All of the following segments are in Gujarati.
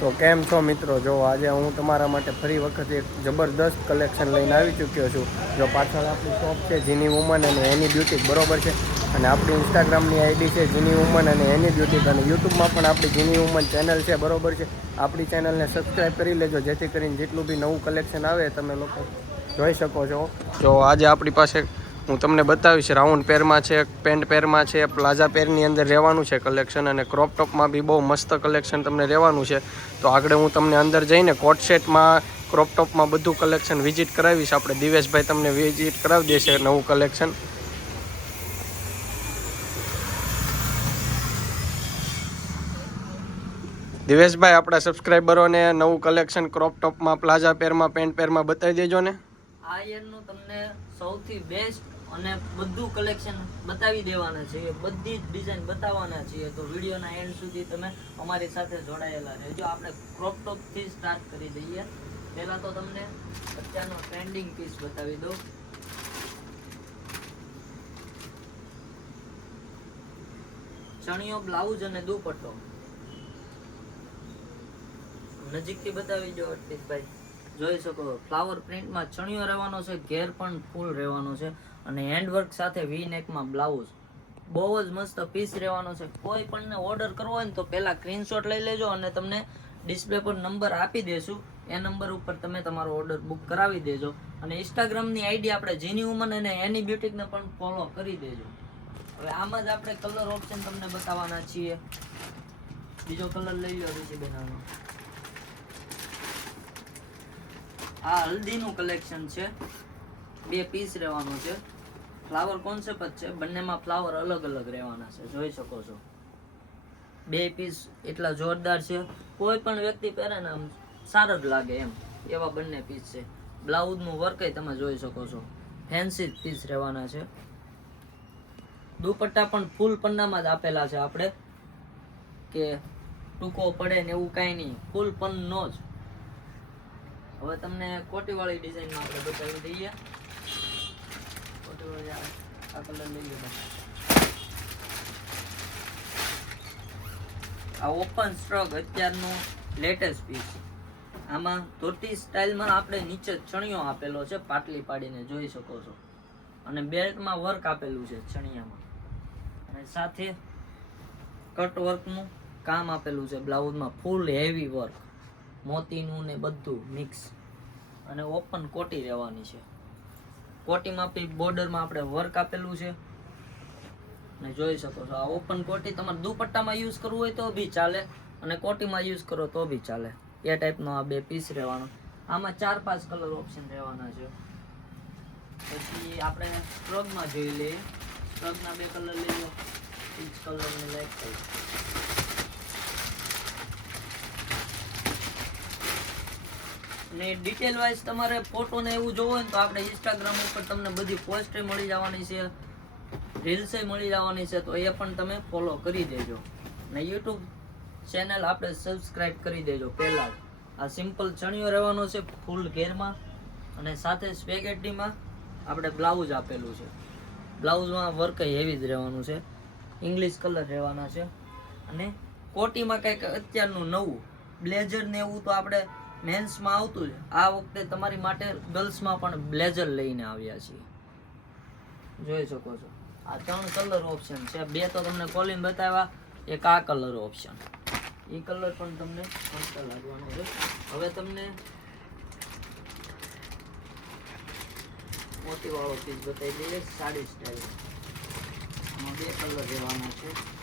તો કેમ છો મિત્રો? જો આજે હું તમારા માટે ફરી વખત એક જબરદસ્ત કલેક્શન લઈને આવી ચૂક્યો છું. જો પાછળ આપણી શોપ છે જીની વુમન અને એની બ્યુટી બરોબર છે? અને આપણી ઇન્સ્ટાગ્રામની આઈડી છે જીની વુમન અને એની બ્યુટી અને યુટ્યુબમાં પણ આપણી જીની વુમન ચેનલ છે, બરોબર છે? આપણી ચેનલને સબસ્ક્રાઈબ કરી લેજો, જેથી કરીને જેટલું બી નવું કલેક્શન આવે તમે લોકો જોઈ શકો છો. જો આજે આપણી પાસે હું તમને બતાવીશ, રાઉન્ડ પેરમાં છે, પેન્ટ પેરમાં છે, પ્લાઝા પેરની અંદર રહેવાનું છે કલેક્શન અને ક્રોપ ટોપમાં બી બહુ મસ્ત કલેક્શન તમને રહેવાનું છે. તો આગળ હું તમને અંદર જઈને કોટ સેટમાં, ક્રોપ ટોપમાં બધું કલેક્શન વિઝિટ કરાવીશ. આપણે દિવેશભાઈ તમને વિઝિટ કરાવી દેશે નવું કલેક્શન. દિવેશભાઈ, આપણા સબસ્ક્રાઈબરોને નવું કલેક્શન ક્રોપ ટોપમાં, પ્લાઝા પેરમાં, પેન્ટ પેરમાં બતાવી દેજો ને. આ યરનું તમને સૌથી બેસ્ટ અને બધું કલેક્શન બતાવી દેવાના છીએ, બધી જ ડિઝાઇન બતાવવાના છીએ. તો વિડીયોના એન્ડ સુધી તમે અમારી સાથે જોડાયેલા રહેજો. આપણે ક્રોપ સ્ટાર્ટ કરી દઈએ. પહેલાં તો તમને અત્યારનો ટ્રેન્ડિંગ પીસ બતાવી દઉં. ચણિયો બ્લાઉઝ અને દુપટ્ટો. નજીકથી બતાવી દો, અર્પિતભાઈ. જોઈ શકો ફ્લાવર પ્રિન્ટમાં ચણિયો રહેવાનો છે, ઘેર પણ ફૂલ રહેવાનો છે. અને હેન્ડવર્ક સાથે વી નેકમાં બ્લાઉઝ બહુ જ મસ્ત પીસ રહેવાનો છે. કોઈ પણ ઓર્ડર કરવો હોય ને તો પહેલાં સ્ક્રીનશોટ લઈ લેજો અને તમને ડિસ્પ્લે પર નંબર આપી દેશું. એ નંબર ઉપર તમે તમારો ઓર્ડર બુક કરાવી દેજો. અને ઇન્સ્ટાગ્રામની આઈડી આપણે જીની ઉમન અને એની બ્યુટીકને પણ ફોલો કરી દેજો. હવે આમાં જ આપણે કલર ઓપ્શન તમને બતાવવાના છીએ. બીજો કલર લઈ લો ઋષિબેન આનો. આ હલ્દીનું કલેક્શન છે. બે પીસ રહેવાનું છે. ફ્લાવર કોન્સેપ્ટ છે. બંનેમાં ફ્લાવર અલગ અલગ રહેવાના છે. જોઈ શકો છો. બે પીસ એટલા જોરદાર છે. કોઈ પણ વ્યક્તિ પહેરે ને આમ સારો જ લાગે એમ. એવા બંને પીસ છે. બ્લાઉઝનું વર્ક તમે જોઈ શકો છો. ફેન્સી પીસ રહેવાના છે. દુપટ્ટા પણ ફૂલ પન્નામાં જ આપેલા છે આપણે. કે ટૂંકો પડે ને એવું કાંઈ નહીં. ફૂલ પન્નો જ. હવે તમને કોટીવાળી ડિઝાઇનમાં આપણે બતાવી દઈએ. આ કલર લઈ ઓપન સ્ટ્રોક અત્યારનો લેટેસ્ટ પીસ આમાં ધોતી સ્ટાઇલમાં આપણે નીચે ચણિયો આપેલો છે, પાટલી પાડીને જોઈ શકો છો. અને બેલ્ટમાં વર્ક આપેલું છે ચણિયામાં. અને સાથે કટ વર્કનું કામ આપેલું છે બ્લાઉઝમાં ફૂલ હેવી વર્ક મોતીનું ને બધું મિક્સ અને ઓપન કોટી રહેવાની છે. કોટીમાં બી બોર્ડરમાં આપણે વર્ક આપેલું છે. ને જોઈ શકો છો, આ ઓપન કોટી તમારે દુપટ્ટામાં યુઝ કરવું હોય તો બી ચાલે, અને કોટીમાં યુઝ કરો તો બી ચાલે. એ ટાઈપનો આ બે પીસ રહેવાનો. આમાં ચાર પાંચ કલર ઓપ્શન રહેવાના છે. પછી આપણે સ્ટ્રગમાં જોઈ લઈએ. સ્ટ્રગના બે કલર લઈ લો પીચ કલર ને લાઈટ ને ડિટેલ વાઇઝ તમારે ફોટો ને એવું જોવો ને તો આપણે ઇન્સ્ટાગ્રામ ઉપર તમને બધી પોસ્ટ મળી જવાની છે રીલ્સ મળી જવાની છે, તો એ પણ તમે ફોલો કરી દેજો. ને યુટ્યુબ ચેનલ આપણે સબસ્ક્રાઇબ કરી દેજો પહેલાં આ સિમ્પલ ચણિયો રહેવાનો છે ફૂલ ઘેરમાં અને સાથે સ્પેગેટીમાં આપણે બ્લાઉઝ આપેલું છે. બ્લાઉઝમાં વર્ક હેવી જ રહેવાનું છે. ઇંગ્લિશ કલર રહેવાના છે. અને કોટીમાં કંઈક અત્યારનું નવું, બ્લેઝર ને એવું તો આપણે મેન્સમાં આવતું જ આ વખતે તમારી માટે ગર્લ્સમાં પણ બ્લેઝર લઈને આવ્યા છીએ. જોઈ શકો છો. આ ત્રણ કલર ઓપ્શન છે. બે તો તમને કોલિંગ બતાવ્યા, એક આ કલર ઓપ્શન એ કલર પણ તમને મસ્ત લાગવાનો છે. હવે તમને મોટી વાળો પીસ બતાવી દઈએ, સાડી સ્ટાઇલ બે કલર રહેવાના છે.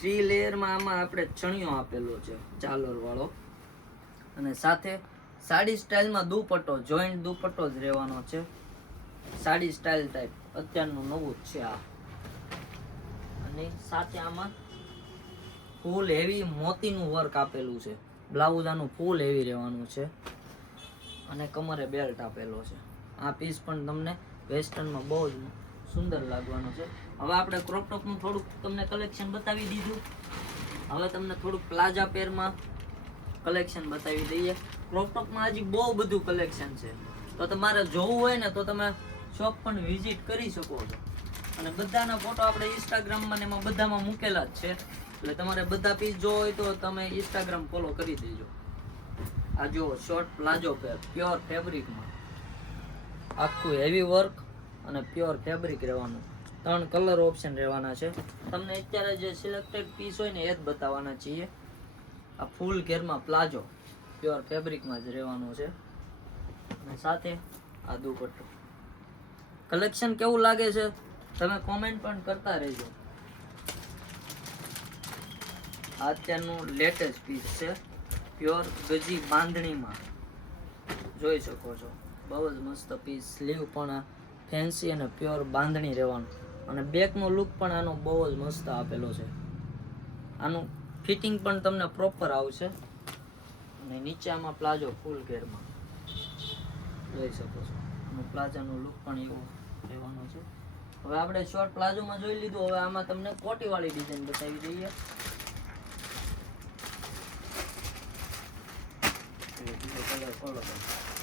થ્રી લેયરમાં આમાં આપણે ચણિયો આપેલો છે ચાલર વાળો અને સાથે સાડી સ્ટાઇલમાં દુપટ્ટો, જોઈન્ટ દુપટ્ટો જ રહેવાનો છે. સાડી સ્ટાઇલ ટાઈપ અત્યારનું નવું જ છે આ. અને સાથે આમાં ફૂલ હેવી મોતીનું વર્ક આપેલું છે. બ્લાઉઝ આનું ફૂલ હેવી રહેવાનું છે. અને કમરે બેલ્ટ આપેલો છે. આ પીસ પણ તમને વેસ્ટર્નમાં બહુ જ સુંદર લાગવાનો છે. હવે આપણે ક્રોપ ટોપનું થોડુંક તમને કલેક્શન બતાવી દીધું. હવે તમને થોડુંક પ્લાઝા પેરમાં કલેક્શન બતાવી દઈએ. ક્રોપ ટોપમાં હજી બહુ બધું કલેક્શન છે. તો તમારે જોવું હોય ને તો તમે શોપ પણ વિઝિટ કરી શકો છો. અને બધાના ફોટો આપણે ઇન્સ્ટાગ્રામમાં એમાં બધામાં મૂકેલા જ છે. એટલે તમારે બધા પીસ જોવો હોય તો તમે ઇન્સ્ટાગ્રામ ફોલો કરી દેજો. આ જુઓ શોર્ટ પ્લાઝો પેર પ્યોર ફેબ્રિકમાં આખું હેવી વર્ક અને પ્યોર ફેબ્રિક રહેવાનું. ત્રણ કલર ઓપ્શન રહેવાના છે. તમને અત્યારે જે સિલેક્ટેડ પીસ હોય ને એ જ બતાવવાના છીએ. આ ફૂલ ઘેરમાં પ્લાઝો પ્યોર ફેબ્રિકમાં જ રહેવાનું છે. અને સાથે આ દુપટ્ટો. કલેક્શન કેવું લાગે છે? તમે કોમેન્ટ પણ કરતા રહેજો. અત્યારનું લેટેસ્ટ પીસ છે. પ્યોર ગજી બાંધણીમાં. જોઈ શકો છો. બહુ જ મસ્ત પીસ સ્લીવ પણ ફેન્સી અને પ્યોર બાંધણી રહેવાનું. અને બેકનો લુક પણ આનો બહુ જ મસ્ત આપેલો છે. આનું ફિટિંગ પણ તમને પ્રોપર આવશે. અને નીચે આમાં પ્લાઝો ફૂલ ઘેરમાં. લઈ શકો છો. આનું પ્લાઝાનું લુક પણ એવું રહેવાનું છે. હવે આપણે શોર્ટ પ્લાઝોમાં જોઈ લીધું. હવે આમાં તમને કોટીવાળી ડિઝાઇન બતાવી દઈએ. એ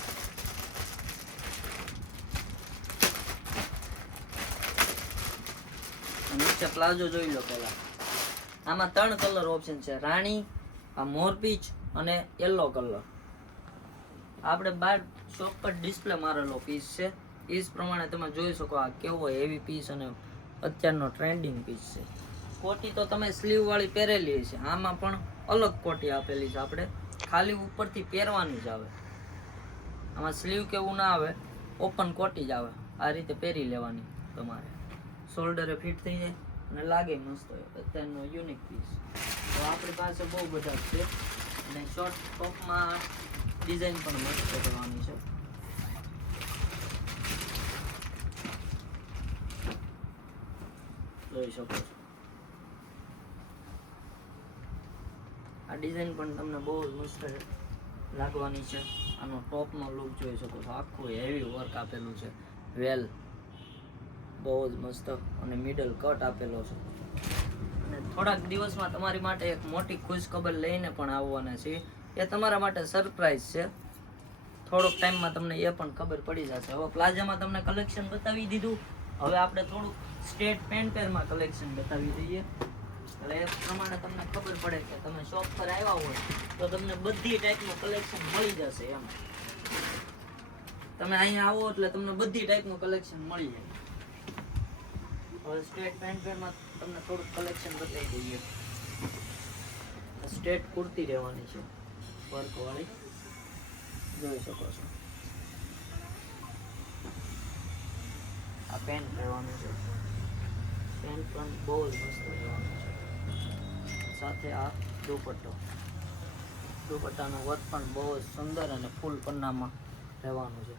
નીચે પ્લાઝો જોઈ લો પહેલા. આમાં ત્રણ કલર ઓપ્શન છે, રાણી, આ મોરપીચ અને યલો કલર આપણે બાર શોપ ડિસ્પ્લે મારેલો પીસ છે. એ પ્રમાણે તમે જોઈ શકો આ કેવો હેવી પીસ અને અત્યારનો ટ્રેન્ડિંગ પીસ છે. કોટી તો તમે સ્લીવ વાળી પહેરેલી છે આમાં પણ અલગ કોટી આપેલી છે. આપણે ખાલી ઉપરથી પહેરવાની જ આવે. આમાં સ્લીવ કેવું ના આવે ઓપન કોટી જ આવે. આ રીતે પહેરી લેવાની તમારે. શોલ્ડરે ફિટ થઈ જાય. અને લાગે મસ્ત અત્યારનો યુનિક પીસ તો આપણી પાસે બહુ બધા છે. અને શોર્ટ ટોપમાં ડિઝાઇન પણ મસ્ત કરવાની છે. જોઈ શકો છો. આ ડિઝાઇન પણ તમને બહુ મસ્ત લાગવાની છે. આનો ટોપનો લુક જોઈ શકો છો. આખું હેવી વર્ક આપેલું છે. વેલ બહુ જ મસ્ત અને મિડલ કટ આપેલો છે. અને થોડાક દિવસમાં તમારી માટે એક મોટી ખુશખબર લઈને પણ આવવાના છે. એ તમારા માટે સરપ્રાઈઝ છે. થોડોક ટાઈમમાં તમને એ પણ ખબર પડી જશે. હવે પ્લાઝામાં તમને કલેક્શન બતાવી દીધું. હવે આપણે થોડુંક સ્ટેટ પેન્ટ પેરમાં કલેક્શન બતાવી દઈએ. એટલે એ પ્રમાણે તમને ખબર પડે કે તમે શોપ પર આવ્યા હોય તો તમને બધી ટાઈપનું કલેક્શન મળી જશે એમ. તમે અહીંયા આવો એટલે તમને બધી ટાઈપનું કલેક્શન મળી જાય. હવે સ્ટેટ પેન્ટ પેરમાં તમને થોડુંક કલેક્શન બતાવી દઈએ. સ્ટેટ કુર્તી રહેવાની છે વર્કવાળી જોઈ શકો છો. આ પેન્ટ રહેવાનું છે. પેન્ટ પણ બહુ જ મસ્ત રહેવાનું છે. સાથે આ દુપટ્ટો. દુપટ્ટાનું વર્ક પણ બહુ જ સુંદર અને ફૂલ પન્નામાં રહેવાનું છે.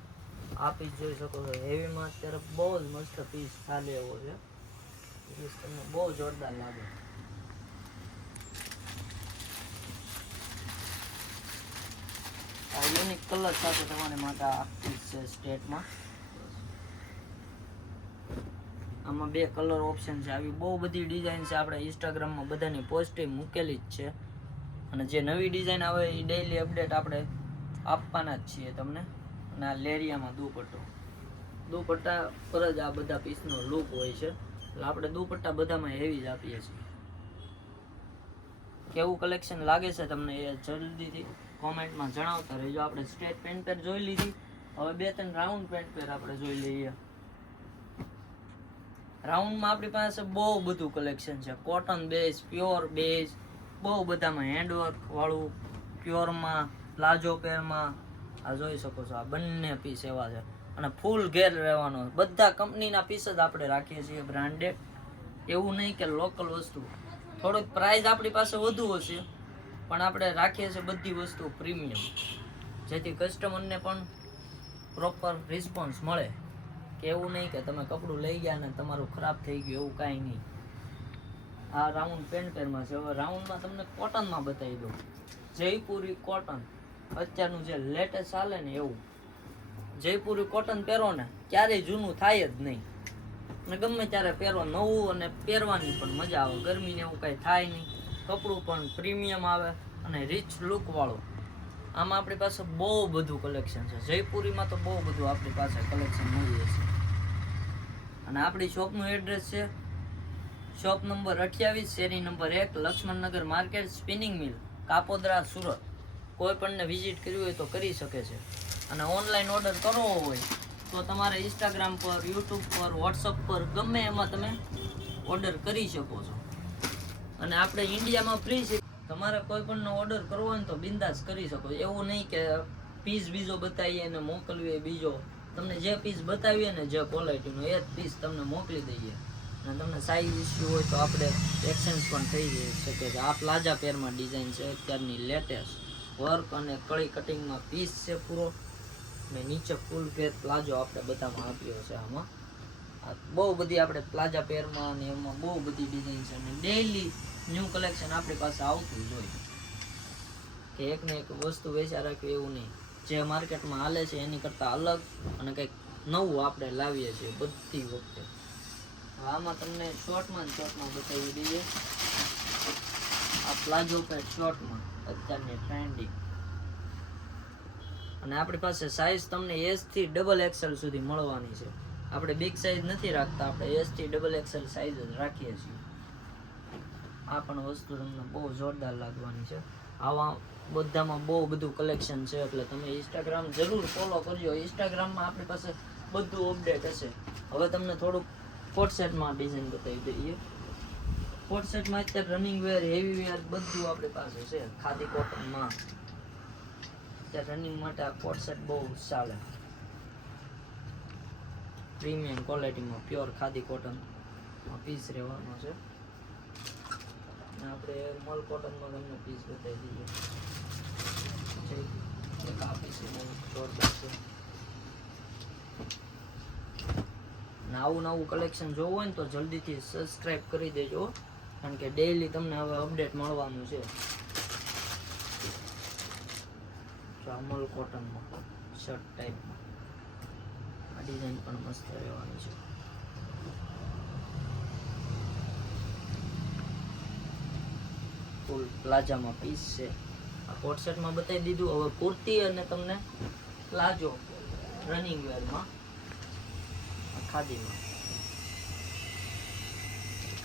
આ પીસ જોઈ શકો છો. હેવીમાં અત્યારે બહુ જ મસ્ત પીસ ચાલે એવો છે. બહુ જોરદાર લાગે. આ યુનિક કલર સાથે તમારે માટે આપતી છે સ્ટેટમાં આમાં બે કલર ઓપ્શન છે. આવી બહુ બધી ડિઝાઇન છે. આપણે ઇન્સ્ટાગ્રામમાં બધાની પોસ્ટ મૂકેલી જ છે. અને જે નવી ડિઝાઇન આવે એ ડેઈલી અપડેટ આપણે આપવાના જ છીએ તમને. અને આ લેરિયામાં દુપટ્ટો. દુપટ્ટા પર જ આ બધા પીસનો લુક હોય છે. એટલે આપણે દુપટ્ટા બધામાં હેવી જ આપીએ છીએ. કેવું કલેક્શન લાગે છે તમને એ જલ્દીથી કોમેન્ટમાં જણાવતા રહેજો. આપણે સ્ટ્રેટ પેન્ટ પેર જોઈ લીધી. હવે બે ત્રણ રાઉન્ડ પેન્ટ પેર આપણે જોઈ લઈએ. રાઉન્ડમાં આપણી પાસે બહુ બધું કલેક્શન છે. કોટન બેઝ પ્યોર બેઝ બહુ બધામાં હેન્ડવર્ક વાળું પ્યોરમાં પ્લાઝો પેરમાં આ જોઈ શકો છો, આ બંને પીસ એવા છે. અને ફૂલ ઘેર રહેવાનો બધા કંપનીના પીસ જ આપણે રાખીએ છીએ બ્રાન્ડેડ એવું નહીં કે લોકલ વસ્તુ. થોડોક પ્રાઇસ આપણી પાસે વધુ હશે, પણ આપણે રાખીએ છીએ બધી વસ્તુ પ્રીમિયમ જેથી કસ્ટમરને પણ પ્રોપર રિસ્પોન્સ મળે. કે એવું નહીં કે તમે કપડું લઈ ગયા ને તમારું ખરાબ થઈ ગયું, એવું કાંઈ નહીં. આ રાઉન્ડ પેન્ટ પેરમાં છે. હવે રાઉન્ડમાં તમને કોટનમાં બતાવી દઉં. જયપુરી કોટન અત્યારનું જે લેટેસ્ટ ચાલે ને એવું. જયપુરી કોટન પહેરો ને, ક્યારેય જૂનું થાય જ નહીં. ને ગમે ત્યારે પહેરો નવું અને પહેરવાની પણ મજા આવે. ગરમીને એવું કાંઈ થાય નહીં. કપડું પણ પ્રીમિયમ આવે અને રિચ લુક વાળું. આમાં આપણી પાસે બહુ બધું કલેક્શન છે. જયપુરીમાં તો બહુ બધું આપણી પાસે કલેક્શન મળી જશે અને આપણી શોપનું એડ્રેસ છે શોપ નંબર અઠ્યાવીસ, શેરી નંબર એક, Laxmannagar market spinning mill Kapodara, Surat. કોઈ પણને વિઝિટ કરવી હોય તો કરી શકે છે. અને ઓનલાઈન ઓર્ડર કરવો હોય, તો તમારે ઇન્સ્ટાગ્રામ પર યુટ્યુબ પર વોટ્સઅપ પર, ગમે એમાં તમે ઓર્ડર કરી શકો છો. અને આપણે ઇન્ડિયામાં ફ્રી છે. તમારે કોઈ પણનો ઓર્ડર કરવો હોય ને તો બિંદાસ કરી શકો. એવું નહીં કે પીસ બીજો બતાવીએ અને મોકલવીએ બીજો. તમને જે પીસ બતાવીએ ને જે ક્વોલિટીનો એ જ પીસ તમને મોકલી દઈએ. અને તમને સાઈઝ ઇસ્યુ હોય તો આપણે એક્સચેન્જ પણ થઈ શકે છે. આ પ્લાઝા પેરમાં ડિઝાઇન છે અત્યારની લેટેસ્ટ વર્ક અને કળી કટિંગમાં પીસ છે પૂરો. ને નીચે ફૂલ પેર પ્લાઝો આપણે બધામાં આપ્યો છે આમાં. બહુ બધી આપણે પ્લાઝા પેરમાં અને એમાં બહુ બધી ડિઝાઇન છે અને ડેઈલી ન્યૂ કલેક્શન આપણી પાસે આવતું જ હોય. કે એક ને એક વસ્તુ વેચા રાખવી એવું નહીં. જે માર્કેટમાં હાલે છે એની કરતાં અલગ અને કંઈક નવું આપણે લાવીએ છીએ બધી વખતે. આમાં તમને શોર્ટમાં શોર્ટમાં બતાવી દઈએ. આ પ્લાઝો પેટ શોર્ટમાં અત્યારની ટ્રેન્ડિંગ અને આપણી પાસે સાઇઝ તમને એસથી ડબલ એક્સેલ સુધી મળવાની છે. આપણે બિગ સાઇઝ નથી રાખતા, આપણે એસથી ડબલ એક્સેલ સાઇઝ જ રાખીએ છીએ. આ પણ વસ્તુ તમને બહુ જોરદાર લાગવાની છે. આવા બધામાં બહુ બધું કલેક્શન છે, એટલે તમે ઇન્સ્ટાગ્રામ જરૂર ફોલો કરજો. ઇન્સ્ટાગ્રામમાં આપણી પાસે બધું અપડેટ હશે. હવે તમને થોડુંક ફોટસેટમાં ડિઝાઇન બતાવી દઈએ. ફોટસેટમાં અત્યારે રનિંગ વેર હેવી વેર બધું આપણી પાસે છે. ખાદી કોટનમાં અત્યારે રનિંગ માટે આ કોટ બહુ ચાલે. પ્રીમિયમ ક્વોલિટીમાં પ્યોર ખાદી કોટન પીસ રહેવાનો છે. આપણે મલ કોટનમાં તમને પીસ બતાવી દઈએ. એક આ આવું નવું કલેક્શન જોવું હોય ને તો જલ્દીથી સબસ્ક્રાઇબ કરી દેજો. કારણ કે ડેઈલી તમને હવે અપડેટ મળવાનું છે. જો કોટનમાં શર્ટ ટાઈપમાં આ ડિઝાઇન પણ મસ્ત રહેવાની છે. ફૂલ પ્લાઝામાં પીસ છે. આ કોટ સેટમાં બતાવી દીધું. હવે કુર્તી અને તમને પ્લાઝો રનિંગ વેરમાં ખાદીમાં.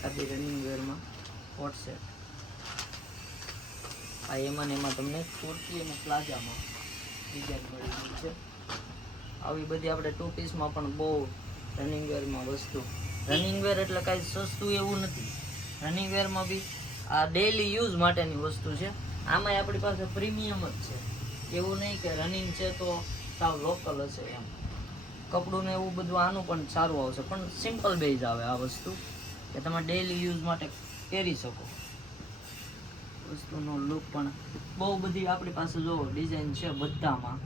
ખાદી રનિંગ વેરમાં કોટ સેટ આ એમાં ને એમાં તમને કુર્તી અને પ્લાઝામાં ડિઝાઇન મળી છે. આવી બધી આપણે ટુ પીસમાં પણ બહુ રનિંગ વેરમાં વસ્તુ. રનિંગ વેર એટલે કાંઈ સસ્તું એવું નથી. રનિંગ વેરમાં બી આ ડેઈલી યુઝ માટેની વસ્તુ છે. આમાંય આપણી પાસે પ્રીમિયમ જ છે. એવું નહીં કે રનિંગ છે તો સાવ લોકલ હશે એમ. કપડું ને એવું બધું આનું પણ સારું આવશે. પણ સિમ્પલ બેઝ આવે આ વસ્તુ કે તમે ડેઈલી યુઝ માટે પહેરી શકો. વસ્તુનો લુક પણ બહુ બધી આપણી પાસે જો ડિઝાઇન છે બધામાં.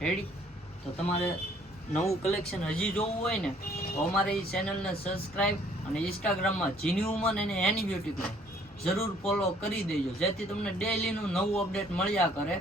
રેડી તો તમારે નવું કલેક્શન હજી જોવું હોય ને, તો અમારી ચેનલને સબસ્ક્રાઈબ અને ઇન્સ્ટાગ્રામમાં જીની વુમન અને એની બ્યુટીને જરૂર ફોલો કરી દેજો. જેથી તમને ડેઈલીનું નવું અપડેટ મળ્યા કરે.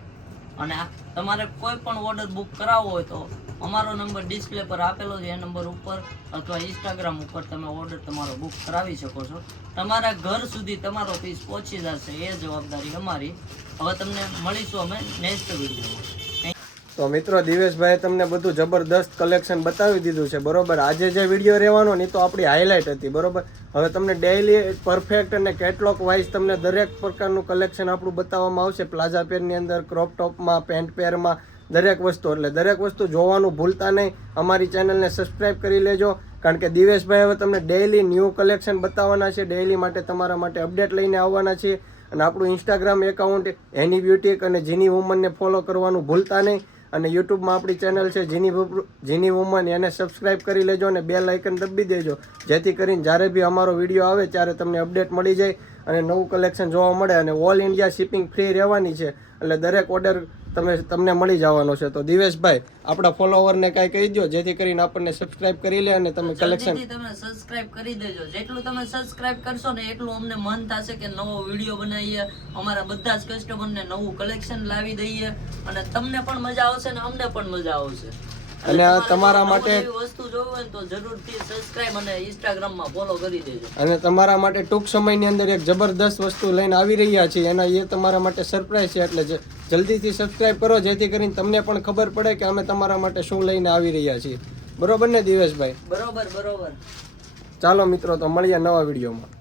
અને તમારે કોઈ પણ ઓર્ડર બુક કરાવવો હોય તો અમારો નંબર ડિસ્પ્લે પર આપેલો છે, એ નંબર ઉપર અથવા ઇન્સ્ટાગ્રામ ઉપર તમે ઓર્ડર તમારો બુક કરાવી શકો છો. તમારા ઘર સુધી તમારો પીસ પહોંચી જશે, એ જવાબદારી અમારી. હવે તમને મળીશું અમે નેક્સ્ટ વિડીયોમાં તો મિત્રો દિવેશભાઈ તમને બધું જબરદસ્ત કલેક્શન બતાવી દીધું છે, બરોબર? આજે જે વીડિયો રહેવાનો ને તો આપણી હાઇલાઇટ હતી, બરોબર? હવે તમને ડેઇલી પરફેક્ટ અને કેટલોક વાઇઝ તમને દરેક પ્રકારનું કલેક્શન આપણું બતાવવામાં આવશે. પ્લાઝા પેરની અંદર ક્રોપ ટોપમાં પેન્ટ પેરમાં દરેક વસ્તુ. એટલે દરેક વસ્તુ જોવાનું ભૂલતા નહીં. અમારી ચેનલને સબસ્ક્રાઈબ કરી લેજો. કારણ કે દિવેશભાઈ હવે તમને ડેઈલી ન્યૂ કલેક્શન બતાવવાના છે. ડેઈલી માટે તમારા માટે અપડેટ લઈને આવવાના છે. અને આપણું ઇન્સ્ટાગ્રામ એકાઉન્ટ એની બ્યુટીક અને જીની વુમનને ફોલો કરવાનું ભૂલતા નહીં. અને યુટ્યુબમાં આપણી ચેનલ છે, જીની જીની વુમન એને સબસ્ક્રાઈબ કરી લેજો અને બેલ આઇકન દબી દેજો. જેથી કરીને જ્યારે બી અમારો વીડિયો આવે, ત્યારે તમને અપડેટ મળી જાય. અને નવું કલેક્શન જોવા મળે અને ઓલ ઇન્ડિયા શિપિંગ ફ્રી રહેવાની છે એટલે દરેક ઓર્ડર તમે તમને મળી જવાનો છે. તો દિવેશભાઈ આપણા ફોલોવરને કાંઈ કહી દો જેથી કરીને આપણને સબસ્ક્રાઇબ કરી લે અને તમે કલેક્શન તમે સબસ્ક્રાઇબ કરી દેજો. જેટલું તમે સબસ્ક્રાઇબ કરશો ને એટલું અમને મન થશે કે નવો વીડિયો બનાવીએ. અમારા બધા જ કસ્ટમરને નવું કલેક્શન લાવી દઈએ. અને તમને પણ મજા આવશે ને અમને પણ મજા આવશે. અને તમારા માટે વસ્તુ જોવું તો જરૂરથી સબસ્ક્રાઇબ અને ઇન્સ્ટાગ્રામમાં ફોલો કરી દેજો. અને તમારા માટે ટૂંક સમયની અંદર એક જબરદસ્ત વસ્તુ લઈને આવી રહ્યા છીએ. એના એ તમારા માટે સરપ્રાઈઝ છે. એટલે જલ્દીથી સબસ્ક્રાઇબ કરો જેથી કરીને તમને પણ ખબર પડે કે અમે તમારા માટે શું લઈને આવી રહ્યા છીએ. બરોબર ને દિવેશભાઈ? બરોબર બરોબર. ચાલો મિત્રો તો મળીએ નવા વિડીયોમાં.